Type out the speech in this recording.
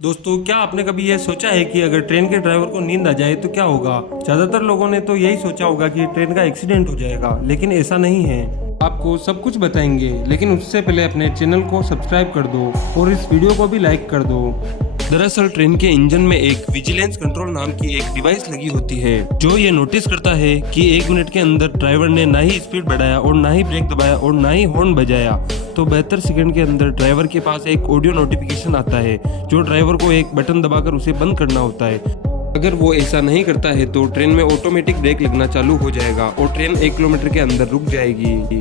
दोस्तों, क्या आपने कभी यह सोचा है कि अगर ट्रेन के ड्राइवर को नींद आ जाए तो क्या होगा? ज्यादातर लोगों ने तो यही सोचा होगा कि ट्रेन का एक्सीडेंट हो जाएगा, लेकिन ऐसा नहीं है। आपको सब कुछ बताएंगे, लेकिन उससे पहले अपने चैनल को सब्सक्राइब कर दो और इस वीडियो को भी लाइक कर दो। दरअसल ट्रेन के इंजन में एक विजिलेंस कंट्रोल नाम की एक डिवाइस लगी होती है, जो ये नोटिस करता है कि 1 मिनट के अंदर ड्राइवर ने ना ही स्पीड बढ़ाया और ना ही ब्रेक दबाया और ना ही हॉर्न बजाया तो 72 सेकंड के अंदर ड्राइवर के पास एक ऑडियो नोटिफिकेशन आता है, जो ड्राइवर को एक बटन दबाकर उसे बंद करना होता है। अगर वो ऐसा नहीं करता है तो ट्रेन में ऑटोमेटिक ब्रेक लगना चालू हो जाएगा और ट्रेन 1 किलोमीटर के अंदर रुक जाएगी।